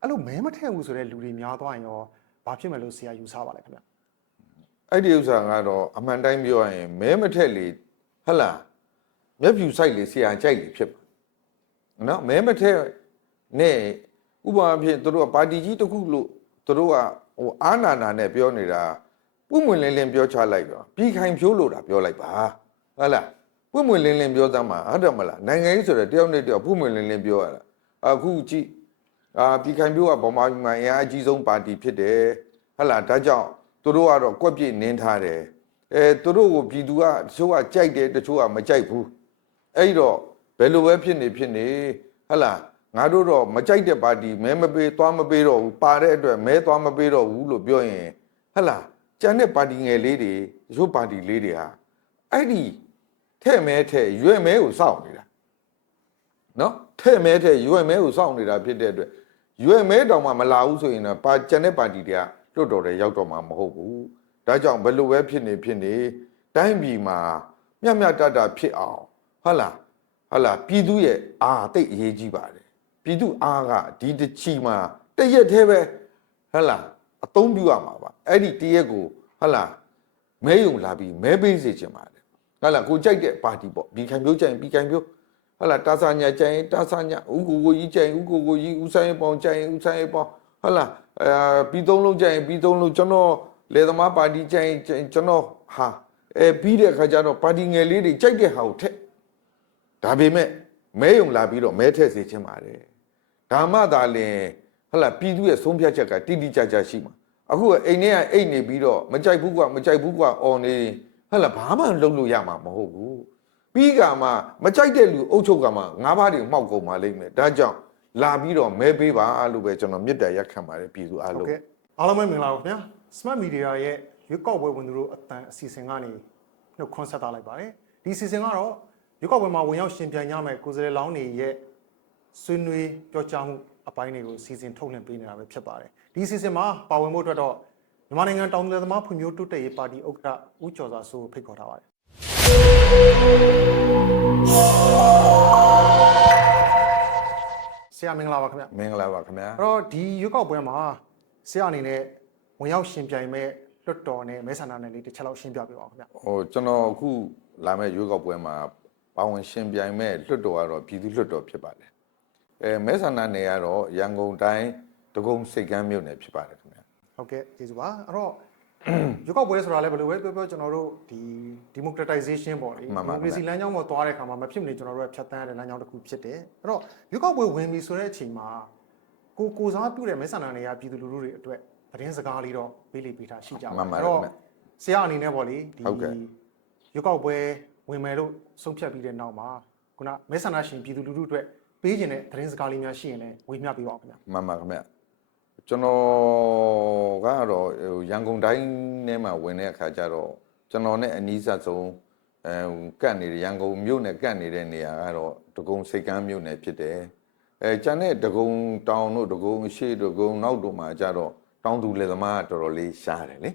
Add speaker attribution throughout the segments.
Speaker 1: အဲ့လိုမဲမထည့်ဘူးဆိုတဲ့လူတွေများသွားရင်ရောဘာဖြစ်မယ်လို့ဆရာယူဆပါလဲခင်ဗျ
Speaker 2: အဲ့ဒီဥစ္စာကတော့အမှန်တိုင်းပြောရရင်မဲမထက်လေဟဟလာမျက်ဖြူဆိုင်လေဆရာကြိုက်လေဖြစ်ပါနော်မဲမထက်နဲ့ဥပမာဖြင့်တို့ကပါတီကြီးတစ်ခုလို့တို့ကဟိုအာနာနာနဲ့ပြောနေတာပွင့်ပွင့်လင်းလင်းပြောချလိုက်တော့ပြီးခိုင်ဖြိုးလို့တာပြောလိုက်ပါဟုတ်လားပွင့်ပွင့်လင်းလင်းပြောသမ်းမှာဟုတ်တယ်မလားနိုင်ငံရေးဆိုတော့တယောက်နဲ့တယောက်ပွင့်ပွင့်လင်းလင်းပြောရတာအခုကြည့် အာပြီးခိုင်ဖြိုးကဗမာပြည်မှာအင်အားအကြီးဆုံးပါတီဖြစ်တယ်ဟုတ်လားဒါကြောင့်သူတို့ကတော့ကွက်ပြည့်နင်းထားတယ်အဲသူတို့ကိုပြည်သူကတချို့ကကြိုက်တယ်တချို့ကမကြိုက်ဘူးအဲ့တော့ဘယ်လိုပဲဖြစ်နေဖြစ်နေဟုတ်လားငါတို့တော့မကြိုက်တဲ့ပါတီမဲမပေးသွားမပေးတော့ဘူးပါတဲ့အတွက်မဲသွားမပေးတော့ဘူးလို့ပြောရင်ဟုတ်လားကျန်တဲ့ပါတီငယ်လေးတွေတချို့ပါတီလေးတွေဟာအဲ့ဒီထဲ့မဲထဲ့ရွက်မဲကိုစောင့်နေတာနော်ထဲ့မဲထဲ့ရွယ်မဲကိုစောင့်နေတာဖြစ်တဲ့အတွက် ရွယ်မဲတောင်မှမလာဘူးဆိုရင်တော့ပါကျန်တဲ့ပါတီတွေကလွတ်တော်တယ်ရောက်တော့မှာမဟုတ်ဘူးဒါကြောင့်ဘယ်လိုပဲဖြစ်နေဖြစ်နေတိုင်းပြည်မှာမျှမျှတတဖြစ်အောင်ဟုတ်လားဟုတ်လားပြည်သူရဲ့အာတိတ်အရေးကြီးပါတယ်ပြည်သူအားကဒီတစ်ချီမှာတရက်သေးပဲဟုတ်လားအသုံးပြုရမှာပါအဲ့ဒီတရက်ကိုဟုတ်လားမဲယုံလာပြီးမဲပေးစေချင်ပါတယ်ဟုတ်လားကိုကြိုက်တဲ့ပါတီပေါ့ဒီခံမျိုးကြိုင်ပြီးခံမျိုး ဟလာတာဆာညာကြရင်တာဆာညာဥကိုကိုကြီးကြရင်ဥကိုကိုကြီးဥဆိုင်ပေါင်ကြရင်ဥဆိုင်ပေါင်ဟလာအဲပြီးသုံးလုံးကြရင်ပြီးသုံးလုံးကျွန်တော်လေသမားပါတီကြရင်ကျွန်တော်ဟာအဲပြီးတဲ့အခါကျတော့ပါတီငယ်လေးတွေကြိုက်တဲ့ဟာကိုထက်ဒါပေမဲ့မဲယုံလာပြီးတော့မဲထည့်စေချင်ပါတယ်ဒါမှသာလင်ဟလာပြည်သူရဲ့ဆုံးဖြတ်ချက်ကတိတိကျကျရှိမှာအခုကအိမ်ထဲကအိတ်နေပြီးတော့မကြိုက်ဘူးကွာမကြိုက်ဘူးကွာအော်နေဟလာဘာမှလုပ်လို့ရမှာမဟုတ်ဘူး ပြီးကမှမကြိုက်တဲ့လူအုပ်ချုပ်ကမှငါးပါးတွေမှောက်ကုန်ပါလိမ့်မယ်ဒါကြောင့်လာပြီးတော့မဲပေးပါလို့ပဲကျွန်တော်မြစ်တာရက်ခံပါတယ်ပြည်သူအား
Speaker 1: ဟုတ်
Speaker 2: လုံး
Speaker 1: ကဲ့အားလုံးပဲမင်္ဂလာပါခင်ဗျာ Smart Media ရဲ့ရွေးကောက်ပွဲဝင်သူတို့အတန်အစီအစဉ်ကနေနှုတ်ခွန်းဆက်တာလိုက်ပါတယ်ဒီအစီအစဉ်ကတော့ရွေးကောက်ပွဲမှာဝင်ရောက်ရှင်ပြိုင်ကြမဲ့ကိုယ်စားလှယ်လောင်းတွေရဲ့ဆွေးနွေးပြောကြားမှုအပိုင်းတွေကိုစီစဉ်ထုတ်လွှင့်ပေးနေတာပဲဖြစ်ပါတယ်ဒီအစီအစဉ်မှာပါဝင်ဖို့အတွက်တော့မြန်မာနိုင်ငံတောင်သူလယ်သမားဖွံ့ဖြိုးတိုးတက်ရေးပါတီဥက္ကဋ္ဌဦးကျော်စာစိုးကိုဖိတ်ခေါ်ထားပါတယ် ဆရာမင်္ဂလာပါခင်ဗျာ
Speaker 2: မင်္ဂလာပါခင်ဗျာ
Speaker 1: အဲ့တော့ဒီရွေးကောက်ပွဲမှာဆရာအနေနဲ့ဝင်ရောက်ရှင်ပြိုင်မဲ့လွတ်တော်နဲ့မဲဆန္ဒနယ်လေးတစ်ချက်လောက်ရှင်းပြပေးပါဦးခင်ဗျ
Speaker 2: ဟိုကျွန်တော်အခုလာမယ့်ရွေးကောက်ပွဲမှာပါဝင်ရှင်ပြိုင်မဲ့လွှတ်တော်ကတော့ပြည်သူလွှတ်တော်ဖြစ်ပါတယ်အဲမဲဆန္ဒနယ်ကတော့ရန်ကုန်တိုင်းဒဂုံစိတ်ကမ်းမြို့နယ်ဖြစ်ပါတယ်ခင်ဗျာ
Speaker 1: ဟုတ်ကဲ့ကျေးဇူးပါအဲ့တော့ ရွေးကောက်ပွဲဆိုတာလည်းဘယ်လိုပဲပြောပြောကျွန်တော်တို့ဒီ democratization ပေါ့လေ
Speaker 2: မှန်ပါမှန်ပါ
Speaker 1: democracy လမ်းကြောင်းပေါ်သွားတဲ့အခါမှာမဖြစ်မနေကျွန်တော်တို့ကဖြတ်တန်းရတဲ့လမ်းကြောင်းတစ်ခုဖြစ်တယ်အဲ့တော့ရွေးကောက်ပွဲဝင်ပြီဆိုတဲ့အချိန်မှာကိုကိုစားပြုတဲ့မဲဆန္ဒနယ်ရပြည်သူလူထုတွေအတွက်သတင်းစကားလေးတော့ပေးလိပေးထားရှိကြပါ
Speaker 2: မှန်ပါ
Speaker 1: အဲ့
Speaker 2: တယ်
Speaker 1: တော့
Speaker 2: ခင်ဗျ
Speaker 1: ဆရာအနေနဲ့ပေါ့လေဒီ
Speaker 2: ဟုတ်ကဲ့
Speaker 1: ရွေးကောက်ပွဲဝင်မယ်လို့ဆုံးဖြတ်ပြီးတဲ့နောက်မှာခုနမဲဆန္ဒရှင်ပြည်သူလူထုအတွက်ပေးခြင်းတဲ့သတင်းစကားလေးများရှိရင်လည်းဝေမျှပေးပါဦးခင်ဗျာ
Speaker 2: မှန်ပါခင်ဗျ ကျွန်တော်ကတော့ဟိုရန်ကုန်တိုင်းထဲမှာဝင်တဲ့အခါကျတော့ကျွန်တော်နဲ့အနီးစပ်ဆုံးအဲကတ်နေတဲ့ရန်ကုန်မြို့နယ်ကတ်နေတဲ့နေရာကတော့ဒဂုံစိတ်ကမ်းမြို့နယ်ဖြစ်တယ်အဲကျန်တဲ့ဒဂုံတောင်တို့ဒဂုံအရှိဒဂုံနောက်တို့မှာကျတော့တောင်သူလယ်သမားကတော်တော်လေးရှားတယ်လေ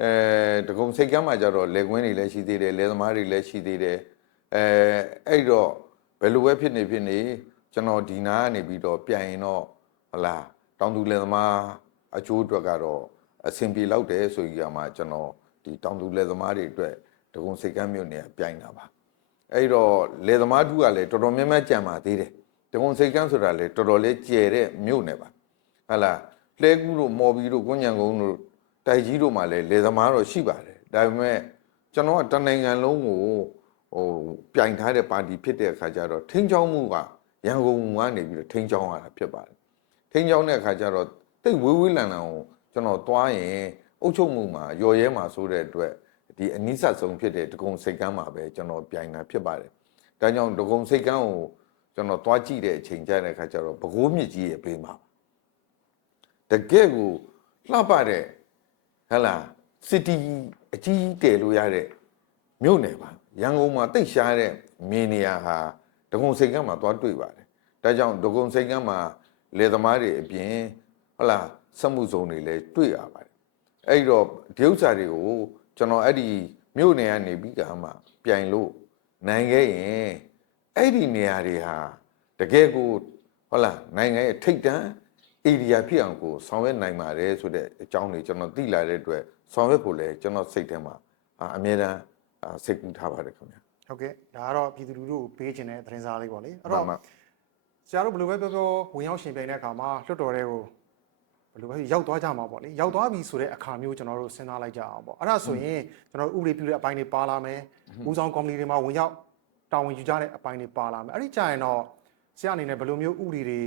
Speaker 2: အဲဒဂုံစိတ်ကမ်းမှာကျတော့လယ်ကွင်းတွေလည်းရှိသေးတယ်လယ်သမားတွေလည်းရှိသေးတယ်အဲအဲ့တော့ဘယ်လိုပဲဖြစ်နေဖြစ်နေကျွန်တော်ဒီနာကနေပြီးတော့ပြန်ရင်တော့ဟလာ တောင်သူလယ်သမားအကျိုးအတွက်ကတော့အဆင်ပြေလောက်တယ်ဆိုကြီးကမှကျွန်တော်ဒီတောင်သူလယ်သမားတွေအတွက်ဒဂုံစိတ်ကမ်းမြို့နယ်ကပြိုင်တာပါအဲ့တော့လယ်သမားထုကလည်းတော်တော်များများကြံပါသေးတယ်ဒဂုံစိတ်ကမ်းဆိုတာလည်းတော်တော်လေးကျယ်တဲ့မြို့နယ်ပါဟလာလှဲကူးတို့မော်ဘီတို့ကွန်းညံကုန်းတို့တိုက်ကြီးတို့မှာလည်းလယ်သမားတော့ရှိပါတယ်ဒါပေမဲ့ကျွန်တော်ကတနိုင်ငံလုံးကိုဟိုပြိုင်ထားတဲ့ပါတီဖြစ်တဲ့အခါကျတော့ထိန်းချောင်းမှုကရန်ကုန်ကနေပြီးတော့ထိန်းချောင်းရတာဖြစ်ပါတယ် ထိန်းချောင်းတဲ့အခါကျတော့တိတ်ဝေးဝေးလန်လန်ကိုကျွန်တော်သွားရင်အုပ်ချုပ်မှုမှာရော်ရဲမှာဆိုတဲ့အတွက်ဒီအနိစ္စဆုံးဖြစ်တဲ့ဒဂုံစိတ်ကမ်းမှာပဲကျွန်တော်ပြိုင်တာဖြစ်ပါတယ်။ဒါကြောင့်ဒဂုံစိတ်ကမ်းကိုကျွန်တော်သွားကြည့်တဲ့အချိန်ကျတဲ့အခါကျတော့ပဲခူးမြစ်ကြီးရဲ့ဘေးမှာတကယ့်ကိုလှပတဲ့ဟလာစီတီအကြီးတည်လို့ရတဲ့မြို့နယ်ပါရန်ကုန်မှာတိတ်ရှားတဲ့မြေနေရာဟာဒဂုံစိတ်ကမ်းမှာသွားတွေ့ပါတယ်။ဒါကြောင့်ဒဂုံစိတ်ကမ်းမှာ လေသမားတွေအပြင်ဟုတ်လားစက်မှုစုံတွေလည်းတွေ့ရပါတယ်အဲ့တော့ဒီဥစ္စာတွေကိုကျွန်တော်အဲ့ဒီမြို့နယ်ကနေပြီးကမှပြိုင်လို့နိုင်ခဲ့ရင်အဲ့ဒီနေရာတွေဟာတကယ်ကိုဟုတ်လားနိုင်ငံရဲ့ထိတ်တန်း area ဖြစ်အောင်ကိုဆောင်ရွက်နိုင်ပါတယ်ဆိုတဲ့အကြောင်းတွေကျွန်တော်သိလာတဲ့အတွက်ဆောင်ရွက်ဖို့လည်းကျွန်တော်စိတ်ထဲမှာအာအမြဲတမ်းအာစိတ်ကူးထားပါတယ်ခင်ဗျာ
Speaker 1: ဟုတ်ကဲ့ဒါကတော့ပြည်သူလူထုကိုပေးခြင်းတဲ့သတင်းစားလေးပေါ့လေအဲ့
Speaker 2: မှ
Speaker 1: တော့
Speaker 2: န်ပါ
Speaker 1: ဆရာတို့ဘယ်လိုပဲပြောပြောဝင်ရောက်ရှင်ပြိုင်တဲ့အခါမှာလွှတ်တော်တွေကိုဘယ်လိုပဲရောက်သွားကြမှာပေါ့လေရောက်သွားပြီဆိုတဲ့အခါမျိုးကျွန်တော်တို့စဉ်းစားလိုက်ကြအောင်ပေါ့အဲ့ဒါဆိုရင်ကျွန်တော်တို့ဥပဒေပြုတဲ့အပိုင်းတွေပါလာမယ်ဦးဆောင်ကော်မတီတွေမှာဝင်ရောက်တာဝန်ယူကြတဲ့အပိုင်းတွေပါလာမယ်အဲ့ဒီကြရင်တော့ဆရာအနေနဲ့ဘယ်လိုမျိုးဥပဒေတွေ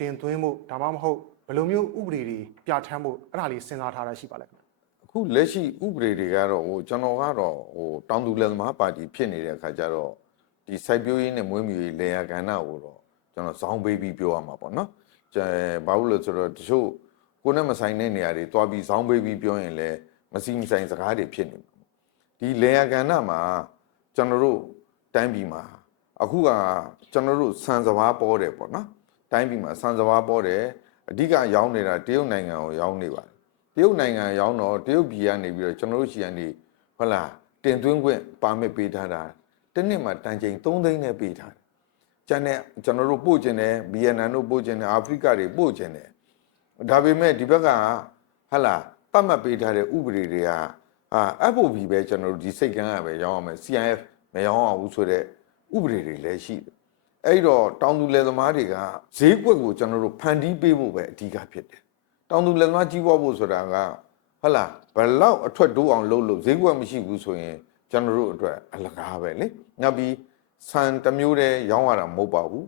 Speaker 1: တင်သွင်းဖို့ဒါမှမဟုတ်ဘယ်လိုမျိုးဥပဒေတွေပြဋ္ဌာန်းဖို့အဲ့ဒါလေးစဉ်းစားထားတာရှိပါလဲခင်ဗျ
Speaker 2: အခုလက်ရှိဥပဒေတွေကတော့ဟိုကျွန်တော်ကတော့ဟိုတောင်သူလယ်သမားပါတီဖြစ်နေတဲ့အခါကျတော့ဒီစိုက်ပျိုးရေးနဲ့မွေးမြူရေးလေယာကဏ္ဍကိုတော့ ကျွန်တော်ဇောင်းပေးပြီးပြောရမှာပေါ့နော်ကျဲဘာလို့လဲဆိုတော့တချို့ကိုယ်နဲ့မဆိုင်တဲ့နေရာတွေတွားပြီးဇောင်းပေးပြီးပြောရင်လည်းမစီမဆိုင်စကားတွေဖြစ်နေမှာဒီလေယာကဏ္ဍမှာကျွန်တော်တို့တိုင်းပြည်မှာအခုကကျွန်တော်တို့စံစဘာပေါ်တယ်ပေါ့နော်တိုင်းပြည်မှာစံစဘာပေါ်တယ်အဓိကရောင်းနေတာတရုတ်နိုင်ငံကိုရောင်းနေပါတယ်တရုတ်နိုင်ငံရောင်းတော့တရုတ်ပြည်ကနေပြီးတော့ကျွန်တော်တို့ရှီကနေဟုတ်လားတင်သွင်းခွင့်ပါမစ်ပေးထားတာတစ်နှစ်မှာတန်ချိန်3သိန်းနဲ့ပေးထားတယ်။ ကျန်တဲ့ကျွန်တော်တို့ပို့ကျင်တယ်ဗီယက်နမ်တို့ပို့ကျင်တယ်အာဖရိကတွေပို့ကျင်တယ်။ဒါပေမဲ့ဒီဘက်ကဟုတ်လားပတ်မှတ်ပေးထားတဲ့ဥပဒေတွေကအာ FOB ပဲကျွန်တော်တို့ဒီစိတ်ကန်းကပဲရောင်းအောင်မယ် CIF မရောင်းအောင်ဘူးဆိုတဲ့ဥပဒေတွေလည်းရှိတယ်။အဲ့တော့တောင်သူလယ်သမားတွေကဈေးကွက်ကိုကျွန်တော်တို့ဖန်တီးပေးဖို့ပဲအဓိကဖြစ်တယ်။တောင်သူလက်သမားကြီးပွားဖို့ဆိုတာကဟုတ်လားဘယ်လောက်အထွက်တိုးအောင်လုပ်လို့ဈေးကွက်မရှိဘူးဆိုရင်ကျွန်တော်တို့အတွက်အလကားပဲလေနောက်ပြီး ဆန်တစ်မျိုးတည်းရောင်းရတာမဟုတ်ပါဘူး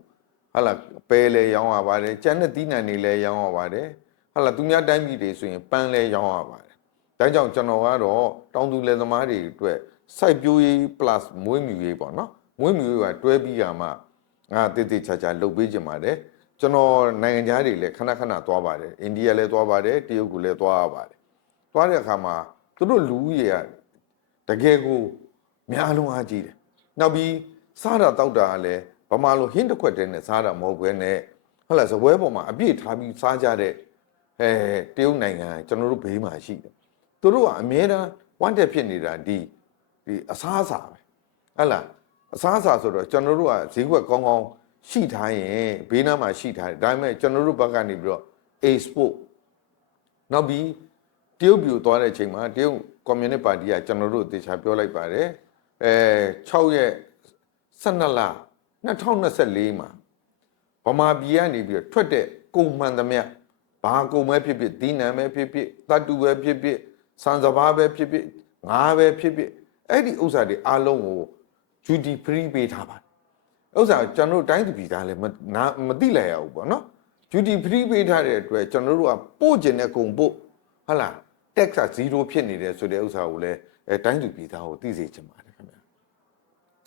Speaker 2: ဟုတ်လားပဲလည်းရောင်းရပါတယ်ကြမ်းတဲ့သီးနှံတွေလည်းရောင်းရပါတယ်ဟုတ်လားသူများတိုင်းပြည်တွေဆိုရင်ပန်းလည်းရောင်းရပါတယ်ဒါကြောင့်ကျွန်တော်ကတော့တောင်သူလက်သမားတွေအတွက်စိုက်ပျိုးရေး plus မွေးမြူရေးပေါ့နော်မွေးမြူရေးကတွဲပြီးရမှငါတည်တည်ချာချာလုပ်ပေးကြပါတယ်ကျွန်တော်နိုင်ငံသားတွေလည်းခဏခဏသွားပါတယ်အိန္ဒိယလည်းသွားပါတယ်တရုတ်ကလည်းသွားရပါတယ်သွားတဲ့အခါမှာသူတို့လူဦးရေကတကယ်ကိုများလုံးအားကြီးတယ်နောက်ပြီး စားတာတောက်တာကလည်းဗမာလိုဟင်းတစ်ခွက်တည်းနဲ့စားတာမဟုတ်ဘဲနဲ့ဟုတ်လားဇပွဲပေါ်မှာအပြည့်ထားပြီးစားကြတဲ့အဲတရုတ်နိုင်ငံကျွန်တော်တို့ဘေးမှာရှိတယ်သူတို့ကအမြဲတမ်းဝမ်းတက်ဖြစ်နေတာဒီဒီအစားအစာပဲဟုတ်လားအစားအစာဆိုတော့ကျွန်တော်တို့ကဈေးကွက်ကောင်းကောင်းရှိထားရင်ဘေးနားမှာရှိထားတယ်ဒါပေမဲ့ကျွန်တော်တို့ဘက်ကနေပြီးတော့ export နောက်ပြီးတရုတ်ပြည်ကိုသွားတဲ့အချိန်မှာတရုတ်ကွန်မြူနစ်ပါတီကကျွန်တော်တို့တေချာပြောလိုက်ပါတယ်အဲ6ရက် 12လ2024မှာဗမာပြည်ကနေပြီးတော့ထွက်တဲ့ကုန်မှန်သမျှဘာကုန်ပဲဖြစ်ဖြစ်ဒီနံပဲဖြစ်ဖြစ်တတ်တူပဲဖြစ်ဖြစ်စံစဘာပဲဖြစ်ဖြစ်ငါးပဲဖြစ်ဖြစ်အဲ့ဒီဥစ္စာတွေအားလုံးကို duty free ပေးထားပါတယ်ဥစ္စာကျွန်တော်တို့တိုင်းသူပြည်သားလည်းမနာမသိလိုက်ရဘူးပေါ့နော် duty free ပေးထားတဲ့အတွက်ကျွန်တော်တို့ကပို့ကျင်တဲ့ကုန်ပို့ဟုတ်လား tax က0ဖြစ်နေတယ်ဆိုတဲ့ဥစ္စာကိုလည်းအဲတိုင်းသူပြည်သားကိုသိစေချင်ပါတယ်ခင်ဗျာ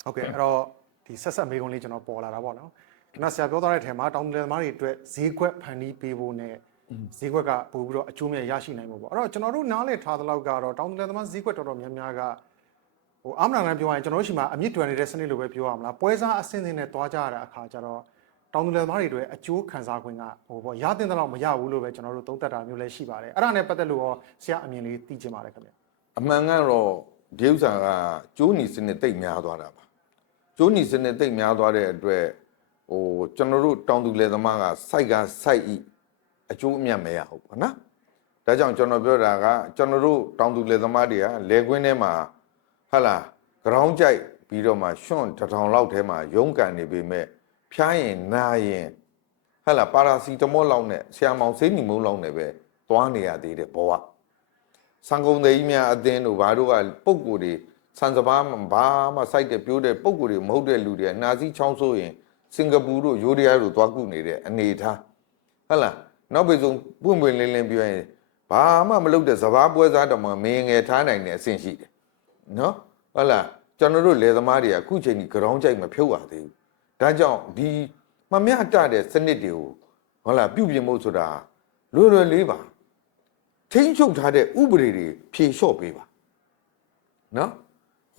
Speaker 1: ဟုတ်ကဲ့အဲ့တော့ ဒီဆက်ဆက်မေးခွန်းလေးကျွန်တော်ပေါ်လာတာပေါ့နော်ခဏဆရာပြောသွားတဲ့အထက်မှာတောင်တလယ်သမားတွေအတွက်ဈေးကွက်ဖန်တီးပေးဖို့နဲ့ဈေးကွက်ကပို့ပြီးတော့အကျိုးမြတ်ရရှိနိုင်ဖို့ပေါ့အဲ့တော့ကျွန်တော်တို့နားလည်ထားသလောက်ကတော့တောင်တလယ်သမားဈေးကွက်တော်တော်များများကဟိုအမနာလန်ပြောရရင်ကျွန်တော်တို့ရှိမှာအမြင့်တွယ်နေတဲ့စနစ်လိုပဲပြောရမလားပွဲစားအဆင့်ဆင့်နဲ့တွားကြရတဲ့အခါကျတော့တောင်တလယ်သမားတွေအတွက်အကျိုးခံစားခွင့်ကဟိုပေါ့ရတဲ့တော့မရဘူးလို့ပဲကျွန်တော်တို့သုံးသပ်တာမျိုးလည်းရှိပါတယ်အဲ့ဒါနဲ့ပတ်သက်လို့ရောဆရာအမြင်လေးသိချင်ပါတယ်ခင်ဗျာ
Speaker 2: အမှန်ကတော့ဒီဥစ္စာကကျိုးနီစနစ်တိတ်များသွားတာပါ ကျိုးနီစနစ်တိတ်များသွားတဲ့အတွက်ဟိုကျွန်တော်တို့တောင်သူလယ်သမားကစိုက်ကစိုက်ဤအကျိုးအမြတ်မရဘူးပေါ့နော်ဒါကြောင့်ကျွန်တော်ပြောတာကကျွန်တော်တို့တောင်သူလယ်သမားတွေကလယ်ကွင်းထဲမှာဟာလာ ground ကြိုက်ပြီးတော့မှရွှွန့်တစ်ထောင်လောက်ထဲမှာရုံးကန်နေပေမဲ့ဖျားရင်နာရင်ဟာလာပါရာစီတမောလောက်နဲ့ဆရာမောင်စိတ်နီမုန်းလောက်နဲ့ပဲသွားနေရသေးတယ်ဘဝစံကုန်သေးကြီးများအသင်းတို့ဘာတို့ကပုံကိုယ်တွေ စံစဘာမှဘာမှစိုက်တဲ့ပြိုးတဲ့ပုံကိုယ်တွေမဟုတ်တဲ့လူတွေကနာစီချောင်းဆိုးရင်စင်ကာပူတို့ယိုဒီယာတို့သွားကုနေတဲ့အနေထားဟုတ်လားနောက်ပြည်စုံပွင့်ပွင့်လင်းလင်းပြောရင်ဘာမှမလုပ်တဲ့စဘာပွဲစားတော်မှမင်းငယ်ထားနိုင်တဲ့အဆင့်ရှိတယ်နော်ဟုတ်လားကျွန်တော်တို့လယ်သမားတွေကအခုချိန်ကြီး ground ကြိုက်မဖြုတ်ရသေးဘူးဒါကြောင့်ဒီမမျှတတဲ့စနစ်တွေကိုဟုတ်လားပြုပြင်ဖို့ဆိုတာလွယ်လွယ်လေးပါထိန်းချုပ်ထားတဲ့ဥပဒေတွေဖြေလျှော့ပေးပါနော်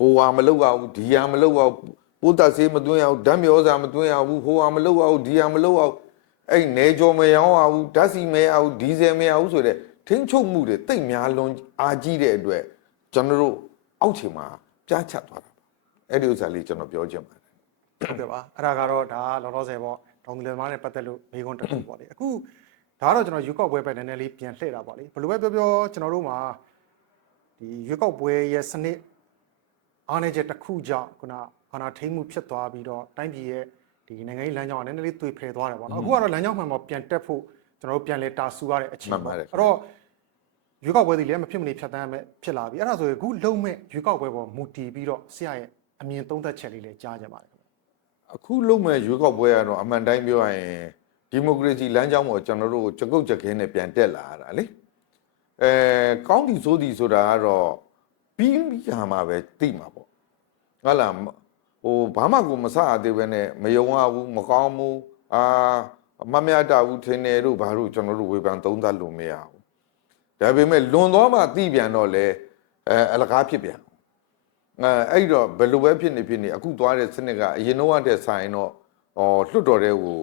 Speaker 2: ဟိုဟာမလုပ်ရဘူးဒီဟာမလုပ်ရဘူးပိုးသက်ဆေးမသွင်းရဘူးဓာတ်မြေဩဇာမသွင်းရဘူးဟိုဟာမလုပ်ရဘူးဒီဟာမလုပ်ရဘူးအဲ့နေကြောမရောင်းရဘူးဓာတ်စီမရဘူးဒီဇယ်မရဘူးဆိုတဲ့ထိန်းချုပ်မှုတွေတိတ်များလွန်အားကြီးတဲ့အတွက်ကျွန်တော်တို့အောက်ခြေမှာကြားချသွားတာပါအဲ့ဒီဥစ္စာလေးကျွန်တော်ပြောချင်ပါတယ်
Speaker 1: ဟုတ်ကဲ့ပါအဲ့ဒါကတော့ဒါလောလောဆယ်ပေါ့တောင်သူလယ်သမားနဲ့ပတ်သက်လို့မေးခွန်းတစ်ခုပေါ့လေအခုဒါကတော့ကျွန်တော်ရွေးကောက်ပွဲပဲနည်းနည်းလေးပြန်လှည့်တာပေါ့လေဘယ်လိုပဲပြောပြောကျွန်တော်တို့မှာဒီရွေးကောက်ပွဲရဲ့စနစ် အားနည်းချက်တစ်ခုကြောင့်ခုနအာဏာထိန်းမှုဖြစ်သွားပြီးတော့တိုင်းပြည်ရဲ့ဒီနိုင်ငံရေးလမ်းကြောင်းကနည်းနည်းလေးသွေဖယ်သွားတယ်ပေါ့နော်အခုကတော့လမ်းကြောင်းမှန်ပေါ်ပြန်တက်ဖို့ကျွန်တော်တို့ပြန်လဲတာဆူရတဲ့အခြေ
Speaker 2: မှ
Speaker 1: အနေ
Speaker 2: န်
Speaker 1: ပေါ့
Speaker 2: ပါတယ်
Speaker 1: အဲ့တော့ရွေးကောက်ပွဲတွေလည်းမဖြစ်မနေဖြတ်တန်းရမယ်ဖြစ်လာပြီအဲ့ဒါဆိုရင်အခုလုံးမဲ့ရွေးကောက်ပွဲပေါ်မူတည်ပြီးတော့ဆရာရဲ့အမြင်သုံးသက်ချက်လေးလည်းကြားကြပါတယ်ခင်ဗျ
Speaker 2: အခုလုံးမဲ့ရွေးကောက်ပွဲကတော့အမှန်တိုင်းပြောရရင်ဒီမိုကရေစီလမ်းကြောင်းပေါ်ကျွန်တော်တို့ကြကုတ်ကြခဲနဲ့ပြန်တက်လာရတာလေအဲကောင်းဒီဆိုဒီဆိုတာကတော့ ပြီးပြီးရမှာပဲသိမှာပေါ့ဟုတ်လားဟိုဘာမှကိုမဆရသေးပဲနဲ့မယုံရဘူးမကောင်းဘူးအာမမြတ်တာဘူးထင်တယ်တို့ဘာလို့ကျွန်တော်တို့ဝေဖန်သုံးသပ်လို့မရဘူးဒါပေမဲ့လွန်သွားမှသိပြန်တော့လေအဲအလကားဖြစ်ပြန်အဲအဲ့တော့ဘယ်လိုပဲဖြစ်နေဖြစ်နေအခုသွားတဲ့စနစ်ကအရင်တော့တဲ့ဆိုင်တော့ဟောလွတ်တော်တဲ့ဟို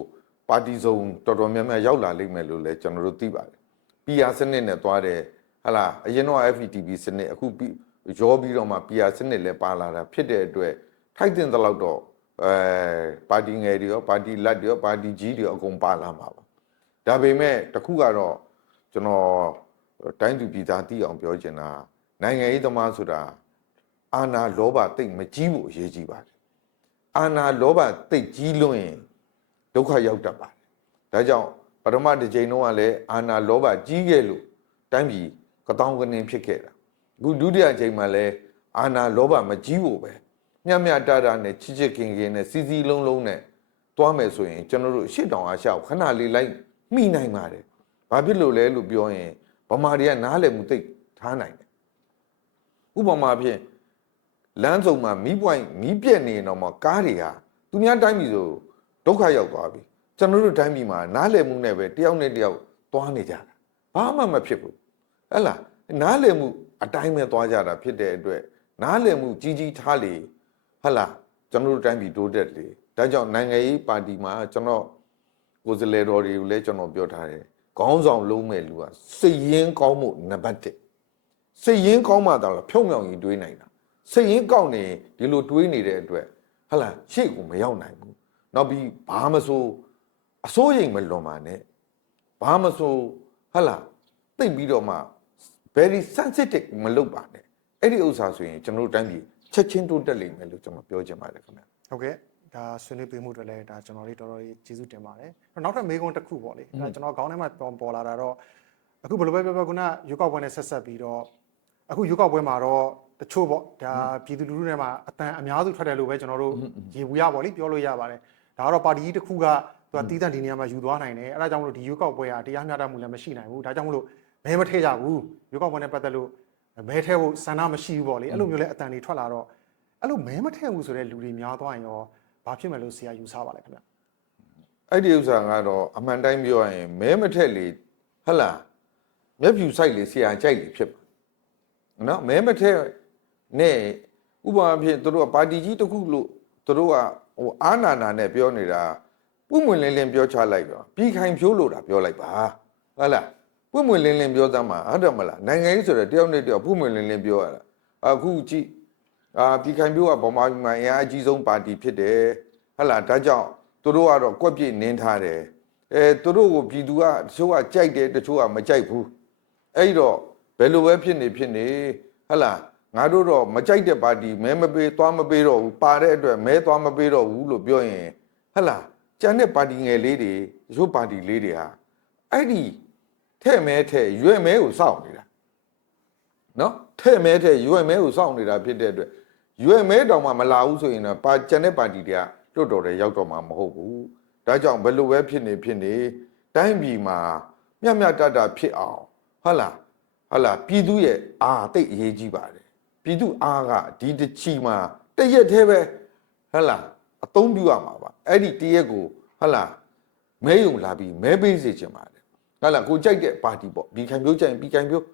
Speaker 2: ပါတီစုံတော်တော်များများရောက်လာလိမ့်မယ်လို့လည်းကျွန်တော်တို့သိပါတယ်။ PR စနစ်နဲ့သွားတယ်ဟလာအရင်တော့ FPTP စနစ်အခုပြီး ရောပြီးတော့မှ PR စနစ်လည်းပါလာတာဖြစ်တဲ့အတွက်ထိုက်တင်တဲ့လောက်တော့အဲပါတီငယ်တွေရောပါတီလက်တွေရောပါတီကြီးတွေရောအကုန်ပါလာမှာပါ။ဒါပေမဲ့တခုကတော့ကျွန်တော်တိုင်းသူပြည်သားသိအောင်ပြောချင်တာနိုင်ငံရေးသမားဆိုတာအာနာလောဘတိတ်မကြီးဖို့အရေးကြီးပါတယ်အာနာလောဘတိတ်ကြီးလွန်းရင်ဒုက္ခရောက်တတ်ပါတယ်ဒါကြောင့်ပထမတစ်ချိန်တော့ကလည်းအာနာလောဘကြီးခဲ့လို့တိုင်းပြည်ကတောင်းကနင်းဖြစ်ခဲ့တာ အခုဒုတိယချိန်မှာလည်းအာနာလောဘမကြီးဖို့ပဲမြတ်မြတ်တာတာနဲ့ချစ်ချစ်ခင်ခင်နဲ့စီစီလုံးလုံးနဲ့တွားမယ်ဆိုရင်ကျွန်တော်တို့ရှစ်တောင်အားရှောက်ခဏလေးလိုက်မိနိုင်ပါတယ်ဘာဖြစ်လို့လဲလို့ပြောရင်ဗမာတွေကနားလည်မှုတိတ်ထားနိုင်တယ်ဥပမာဖြင့်လမ်းစုံမှာမီးပွိုင်းမီးပြက်နေရင်တော့မှကားတွေဟာသူများတိုင်းပြည်ဆိုဒုက္ခရောက်သွားပြီကျွန်တော်တို့တိုင်းပြည်မှာနားလည်မှုနဲ့ပဲတယောက်နဲ့တယောက်သွားနေကြတာဘာမှမဖြစ်ဘူးဟဲ့လား နားလည်မှုအတိုင်းပဲသွားကြတာဖြစ်တဲ့အတွက်နားလည်မှုကြီးကြီးထားလေဟဲ့လားကျွန်တော်တို့တိုင်းပြည်တိုးတက်လေဒါကြောင့်နိုင်ငံရေးပါတီမှာကျွန်တော်ကိုယ်စားလှယ်တော်တွေကိုလည်းကျွန်တော်ပြောထားတယ်ခေါင်းဆောင်လုံးမဲ့လူကစိတ်ရင်းကောင်းမှုနံပါတ်1စိတ်ရင်းကောင်းမှတော့ဖြုံးမြောင်ရင်တွေးနိုင်တာစိတ်ရင်းကောက်နေဒီလိုတွေးနေတဲ့အတွက်ဟလာရှေ့ကိုမရောက်နိုင်ဘူးနောက်ပြီးဘာမဆိုအစိုးရိမ်မလွန်ပါနဲ့ဘာမဆိုဟလာသိပ်ပြီးတော့မှ very sensitive မလုပ်ပါနဲ့အဲ့ဒီဥစ္စာဆိုရင်ကျွန်တော်တို့တိုင်းပြည်ချက်ချင်းတိုးတက်လိမ့်မယ်လို့ကျွန်တော်ပြောချင်ပါတယ်ခင်ဗျ
Speaker 1: ဟုတ်ကဲ့ဒါဆွေးနွေးပေးမှုတွေလည်းဒါကျွန်တော်လေးတော်တော်လေးကျေးဇူးတင်ပါတယ်အဲ့တော့နောက်ထပ်မေးခွန်းတစ်ခုပေါ့လေအဲ့ဒါကျွန်တော်ခေါင်းထဲမှာပေါ်ပေါ်လာတာတော့အခုဘယ်လိုပဲပြောပြောခုနရွေးကောက်ပွဲနဲ့ဆက်ဆက်ပြီးတော့အခုရွေးကောက်ပွဲမှာတော့တချို့ပေါ့ဒါပြည်သူလူထုတွေမှာအတန်အများစုထွက်တယ်လို့ပဲကျွန်တော်တို့ရေဘူးရပေါ့လေပြောလို့ရပါတယ်ဒါကတော့ပါတီကြီးတစ်ခုကသူကတီးတန့်ဒီနေရာမှာယူသွားနိုင်တယ်အဲ့ဒါကြောင့်မလို့ဒီရွေးကောက်ပွဲဟာတရားမျှတမှုလည်းမရှိနိုင်ဘူးဒါကြောင့်မလို့ မဲမထည့်ကြဘူးရွေးကောက်ပွဲနဲ့ပတ်သက်လို့မဲထည့်ဖို့ဆန္ဒမရှိဘူးပေါ့လေအဲ့လိုမျိုးလဲအတန်တွေထွက်လာတော့အဲ့လိုမဲမထည့်ဘူးဆိုတဲ့လူတွေများသွားရင်ရောဘာဖြစ်မယ်လို့ဆရာယူဆပါလဲခင်ဗျ
Speaker 2: အဲ့ဒီဥစ္စာကတော့အမှန်တိုင်းပြောရရင်မဲမထက်လေဟလာမျက်ဖြူဆိုင်လေဆရာကြိုက်လေဖြစ်ပါနော်မဲမထက်နဲ့ဥပမာဖြင့်တို့ကပါတီကြီးတစ်ခုလို့တို့ကဟိုအာနာနာနဲ့ပြောနေတာပွင့်ပွင့်လင်းလင်းပြောချလိုက်တော့ပြီးခိုင်ဖြိုးလို့တာပြောလိုက်ပါဟုတ်လား ပွင့်ပွင့်လင်းလင်းပြောသမ်းမှာဟုတ်တယ်မလားနိုင်ငံရေးဆိုတော့တယောက်နဲ့တယောက်ပွင့်ပွင့်လင်းလင်းပြောရတာအခုကြည့်အာပြီးခိုင်ဖြိုးကဗမာပြည်မှာအင်အားအကြီးဆုံးပါတီဖြစ်တယ်ဟုတ်လားဒါကြောင့်သူတို့ကတော့ကွက်ပြည့်နင်းထားတယ်အဲသူတို့ကိုပြည်သူကတချို့ကကြိုက်တယ်တချို့ကမကြိုက်ဘူးအဲ့တော့ဘယ်လိုပဲဖြစ်နေဖြစ်နေဟဟလာငါတို့တော့မကြိုက်တဲ့ပါတီမဲမပေးသွားမပေးတော့ဘူးပါတဲ့အတွက်မဲသွားမပေးတော့ဘူးလို့ပြောရင်ဟဟလာကျန်တဲ့ပါတီငယ်လေးတွေတချို့ပါတီလေးတွေဟာအဲ့ဒီ ထဲ့မဲထဲ့ရွယ်မဲကိုစောင့်နေတာနော်ထဲ့မဲထဲ့ရွယ်မဲကိုစောင့်နေတာဖြစ်တဲ့အတွက်ရွယ်မဲတောင်မှမလာဘူးဆိုရင်တော့ပါကျန်တဲ့ပါတီတွေကလွတ်တော်တယ်ရောက်တော့မှာမဟုတ်ဘူးဒါကြောင့်ဘယ်လိုပဲဖြစ်နေဖြစ်နေတိုင်းပြည်မှာမြတ်မြတ်တတဖြစ်အောင်ဟုတ်လားဟုတ်လားပြည်သူရဲ့အာတိတ်အရေးကြီးပါတယ်ပြည်သူအားကဒီတစ်ချီမှာတရက်သေးပဲဟုတ်လားအသုံးပြုရမှာပါအဲ့ဒီတရက်ကိုဟုတ်လားမဲယုံလာပြီးမဲပေးစေချင်ပါတယ် ဟုတ်လားကိုကြိုက်တဲ့ပါတီပေါ့ဒီခံမျိုးကြိုင်ပြီးခံမျိုး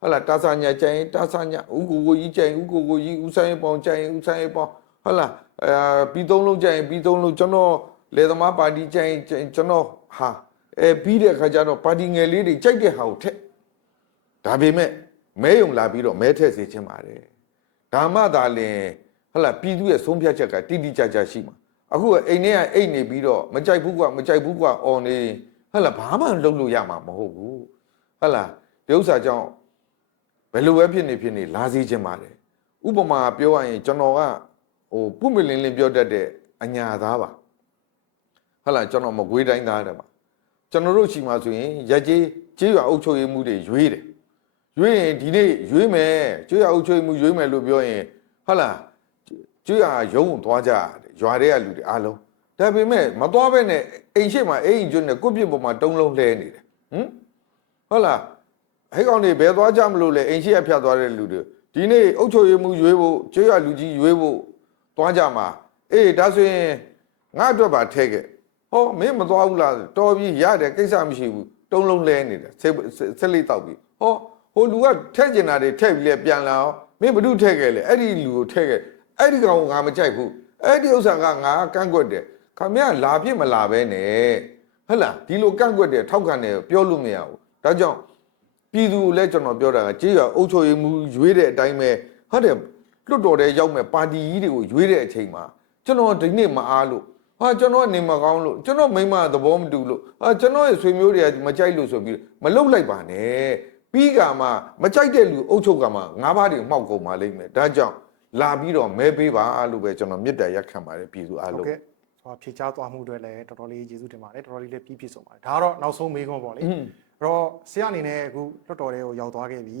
Speaker 2: ဟုတ်လားတာဆာညာကြိုင်တာဆာညာဥကိုကိုကြီးကြိုင်ဥကိုကိုကြီးဥဆိုင်ပေါင်ကြိုင်ဥဆိုင်ပေါင်ဟုတ်လားအဲပြီးသုံးလုံးကြိုင်ပြီးသုံးလုံးကျွန်တော်လေသမားပါတီကြိုင်ကျွန်တော်ဟာအဲပြီးတဲ့အခါကျတော့ပါတီငယ်လေးတွေကြိုက်တဲ့ဟာကိုထက်ဒါပေမဲ့မဲယုံလာပြီးတော့မဲထည့်စေချင်ပါတယ်ဒါမှသာလင်ဟုတ်လားပြည်သူရဲ့ဆုံးဖြတ်ချက်ကတိတိကျကျရှိမှာအခုကအိမ်ထဲကအိတ်နေပြီးတော့မကြိုက်ဘူးကွာမကြိုက်ဘူးကွာအော်နေ ဟဟုတ်လားဘာမှလုပ်လို့ရမှာမဟုတ်ဘူးဟုတ်လားဒီဥစ္စာကြောင့်ဘယ်လိုပဲဖြစ်နေဖြစ်နေလာစီခြင်းပါတယ်ဥပမာပြောရရင်ကျွန်တော်ကဟိုပုမလင်းလင်းပြောတတ်တဲ့အညာသားပါဟုတ်လားကျွန်တော်မကွေးတိုင်းသားတယ်ပါကျွန်တော်တို့ရှိမှဆိုရင်ရက်ကြီးကြေးရွာအုပ်ချုပ်ရေးမှုတွေရွေးတယ်ရွေးရင်ဒီနေ့ရွေးမယ်ကြေးရွာအုပ်ချုပ်ရေးမှုရွေးမယ်လို့ပြောရင်ဟုတ်လားကြေးရွာရုံးကိုသွားကြတယ်ရွာတွေကလူတွေအားလုံး ဒါပေမဲ့မသွားဘဲနဲ့အိမ်ရှိမှာအိမ်ကျွန်းနဲ့ကိုယ့်ပြစ်ပေါ်မှာတုံးလုံးလှဲနေတယ်ဟမ်ဟုတ်လားဟဲ့ကောင်တွေဘယ်သွားကြမလို့လဲအိမ်ရှိရဖြတ်သွားတဲ့လူတွေဒီနေ့အုတ်ချိုရမှုရွေးဖို့ကျွေးရလူကြီးရွေးဖို့သွားကြမှာအေးဒါဆိုရင်ငါအတွက်ပါထဲခဲ့ဟောမင်းမသွားဘူးလားတော်ပြီရတယ်ကိစ္စမရှိဘူးတုံးလုံးလဲနေတယ်ဆက်ဆက်လေးတောက်ပြီဟောဟိုလူကထဲကျင်တာတွေထဲပြီးလဲပြန်လာအောင်မင်းဘ누구ထဲခဲ့လဲအဲ့ဒီလူကိုထဲခဲ့အဲ့ဒီကောင်ကငါမကြိုက်ဘူးအဲ့ဒီဥစ္စာကငါကန့်ကွက်တယ် ခမရလာဖြစ်မလာပဲနဲ့ဟဟလားဒီလိုကန့်ကွက်တယ်ထောက်ခံတယ်ပြောလို့မရဘူးဒါကြောင့်ပြည်သူကိုလည်းကျွန်တော်ပြောတာကကြေးရအုပ်ချုပ်ရေးမှုရွေးတဲ့အတိုင်းပဲဟုတ်တယ်လွတ်တော်တဲ့ရောက်မဲ့ပါတီကြီးတွေကိုရွေးတဲ့အချိန်မှာကျွန်တော်ဒီနေ့မအားလို့ဟာကျွန်တော်နေမကောင်းလို့ကျွန်တော်မိမသဘောမတူလို့ဟာကျွန်တော်ရဲ့ဆွေမျိုးတွေကမကြိုက်လို့ဆိုပြီးမလုတ်လိုက်ပါနဲ့ပြီးကမှမကြိုက်တဲ့လူအုပ်ချုပ်ကမှငါးပါးတွေမှောက်ကုန်ပါလိမ့်မယ်ဒါကြောင့်လာပြီးတော့မဲပေးပါလို့ပဲကျွန်တော်မြစ်တယ်ရက်ခံပါတယ်ပြည်သူအား
Speaker 1: ဟုတ်
Speaker 2: လုံး
Speaker 1: ကဲ့ ဆိုတော့ဖြေချသွားမှုတွေလည်းတော်တော်လေးကျေးဇူးတင်ပါတယ်တော်တော်လေးလည်းပြည့်ပြည့်စုံပါတယ်ဒါကတော့နောက်ဆုံးမေးခွန်းပေါ့လေအဲ့တော့ဆရာအနေနဲ့အခုလွတ်တော်တွေကိုရောက်သွားခဲ့ပြီ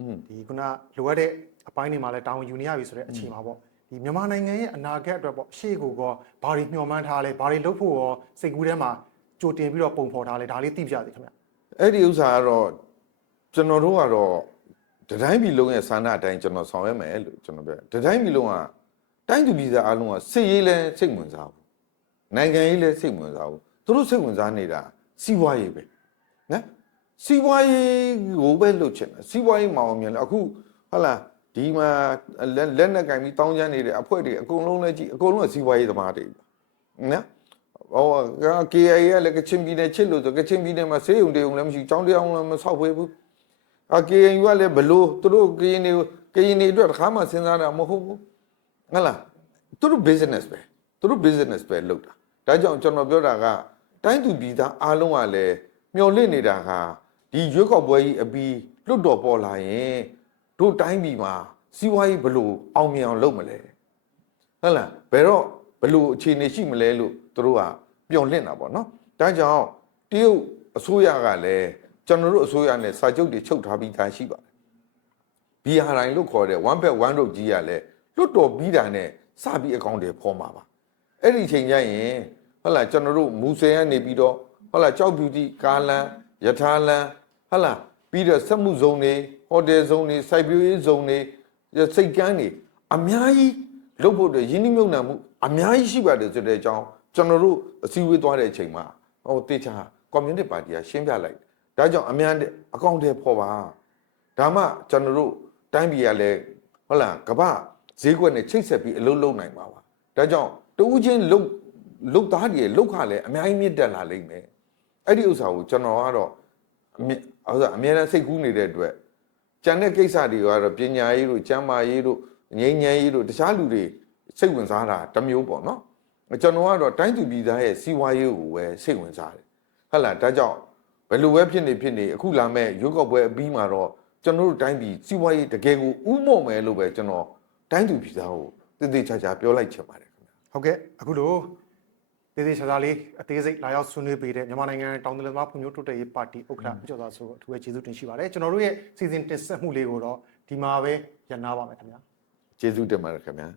Speaker 2: อืม
Speaker 1: ဒီခုနလိုအပ်တဲ့အပိုင်းတွေမှာလည်းတာဝန်ယူနေရပြီဆိုတဲ့အချိန်မှာပေါ့ဒီမြန်မာနိုင်ငံရဲ့အနာဂတ်အတွက်ပေါ့ရှေ့ကိုကောဘာတွေမျှော်မှန်းထားလဲဘာတွေလုပ်ဖို့ရောစိတ်ကူးထဲမှာကြိုတင်ပြီးတော့ပုံဖော်ထားလဲဒါလေးသိပြစီခင်ဗျ
Speaker 2: အဲ့ဒီဥစ္စာကတော့ကျွန်တော်တို့ကတော့တတိုင်းပြည်လုံးရဲ့ဆန္ဒအတိုင်းကျွန်တော်ဆောင်ရွက်မယ်လို့ကျွန်တော်ပြောတတိုင်းပြည်လုံးကတိုင်းသူပြည်သားအလုံးကစိတ်ရေးလဲစိတ်ဝင်စားဘူး နိုင်ငံရေးလဲစိတ်ဝင်စားဘူးသူတို့စိတ်ဝင်စားနေတာစီးပွားရေးပဲနော်စီးပွားရေးကိုပဲလုပ်ချင်တယ်စီးပွားရေးမအောင်မြင်လဲအခုဟုတ်လားဒီမှာလက်လက်နဲ့ကင်ပြီးတောင်းချမ်းနေတဲ့အဖွဲ့တွေအကုန်လုံးလဲကြည့်အကုန်လုံးကစီးပွားရေးသမားတွေနော်ဟိုက KIA ကလည်းကချင်ပြည်နယ်ချစ်လို့ဆိုကချင်ပြည်နယ်မှာဆေးရုံတေုံလည်းမရှိဘူးကျောင်းတရားလည်းမဆောက်ဖွဲ့ဘူးအ KNU ကလည်းဘလို့သူတို့ KNU KNU အတွက်တစ်ခါမှစဉ်းစားတာမဟုတ်ဘူးဟုတ်လားသူတို့ business ပဲသူတို့ business ပဲလုပ်တာ ဒါကြောင့်ကျွန်တော်ပြောတာကတိုင်းသူပြည်သားအားလုံးကလည်းမျှော်လင့်နေတာကဒီရွေးကောက်ပွဲကြီးအပြီးလွတ်တော်ပေါ်လာရင်တို့တိုင်းပြည်မှာစီးပွားရေးဘလို့အောင်မြင်အောင်လုပ်မလဲဟုတ်လားဘယ်တော့ဘယ်လိုအခြေအနေရှိမလဲလို့သူတို့ကပျော်လင့်တာပေါ့နော်ဒါကြောင့်တရုတ်အစိုးရကလည်းကျွန်တော်တို့အစိုးရနဲ့စာချုပ်တွေချုပ်ထားပြီးသားရှိပါတယ်ဘီဟာတိုင်းလို့ခေါ်တဲ့ one belt one road ကြီးကလည်းလွတ်တော်ပြီးတာနဲ့စပြီးအကောင့်တွေဖော်မှာပါ အဲ့ဒီအချိန်ကျရင်ဟုတ်လားကျွန်တော်တို့မူဆယ်ကနေပြီးတော့ဟုတ်လားကြောက်ဖြူကြီးကားလန်းယထာလန်းဟုတ်လားပြီးတော့စက်မှုဇုံတွေဟိုတယ်ဇုံတွေစိုက်ပျိုးရေးဇုံတွေစိတ်ကမ်းတွေအများကြီးလုပ်ဖို့အတွက်ယင်းနှိမ့်မြုံနှံမှုအများကြီးရှိပါတယ်ဆိုတဲ့အကြောင်းကျွန်တော်တို့အစည်းအဝေးသွားတဲ့အချိန်မှာဟိုတေချာကွန်မြူနတီပါတီကရှင်းပြလိုက်တယ်ဒါကြောင့်အများအကောင့်တွေပေါ်ပါဒါမှကျွန်တော်တို့တိုင်းပြည်ကလည်းဟုတ်လားကမ္ဘာဈေးကွက်နဲ့ချိတ်ဆက်ပြီးအလုပ်လုပ်နိုင်ပါပါဒါကြောင့် တဦးချင်းလုတ်လုတ်သားတွေလုတ်ခလည်းအများကြီးမြင့်တက်လာလိမ့်မယ်အဲ့ဒီဥစ္စာကိုကျွန်တော်ကတော့အမြဲဥစ္စာအများနဲ့စိတ်ကူးနေတဲ့အတွက်ကျန်တဲ့ကိစ္စတွေကတော့ပညာရေးတို့ကျန်းမာရေးတို့ငြိမ်းချမ်းရေးတို့တခြားလူတွေစိတ်ဝင်စားတာတစ်မျိုးပေါ့နော်ကျွန်တော်ကတော့တိုင်းသူပြည်သားရဲ့စီးပွားရေးကိုပဲစိတ်ဝင်စားတယ်ဟုတ်လားဒါကြောင့်ဘယ်လိုပဲဖြစ်နေဖြစ်နေအခုလာမဲ့ရုပ်ောက်ပွဲအပြီးမှာတော့ကျွန်တော်တို့တိုင်းပြည်စီးပွားရေးတကယ်ကိုဥမော့မယ်လို့ပဲကျွန်တော်တိုင်းသူပြည်သားကိုတည်တည်ချာချာပြောလိုက်ချင်ပါတယ်ခင်ဗျာ
Speaker 1: ဟုတ်ကဲ့အခုလို့သေးသေးချာချာလေးအသေးစိတ်လာရောက်ဆွေးနွေးပေးတဲ့မြန်မာနိုင်ငံတောင်တလသမားဖွံ့ဖြိုးတိုးတက်ရေးပါတီဥက္ကဋ္ဌကျော်သာဆိုအထူးပဲကျေးဇူးတင်ရှိပါတယ်ကျွန်တော်တို့ရဲ့စီစဉ်တင်ဆက်မှုလေးကိုတော့ဒီမှာပဲရန်နာပါမယ်ခင်ဗျာ
Speaker 2: ကျေးဇူးတင်ပါတယ်ခင်ဗျာ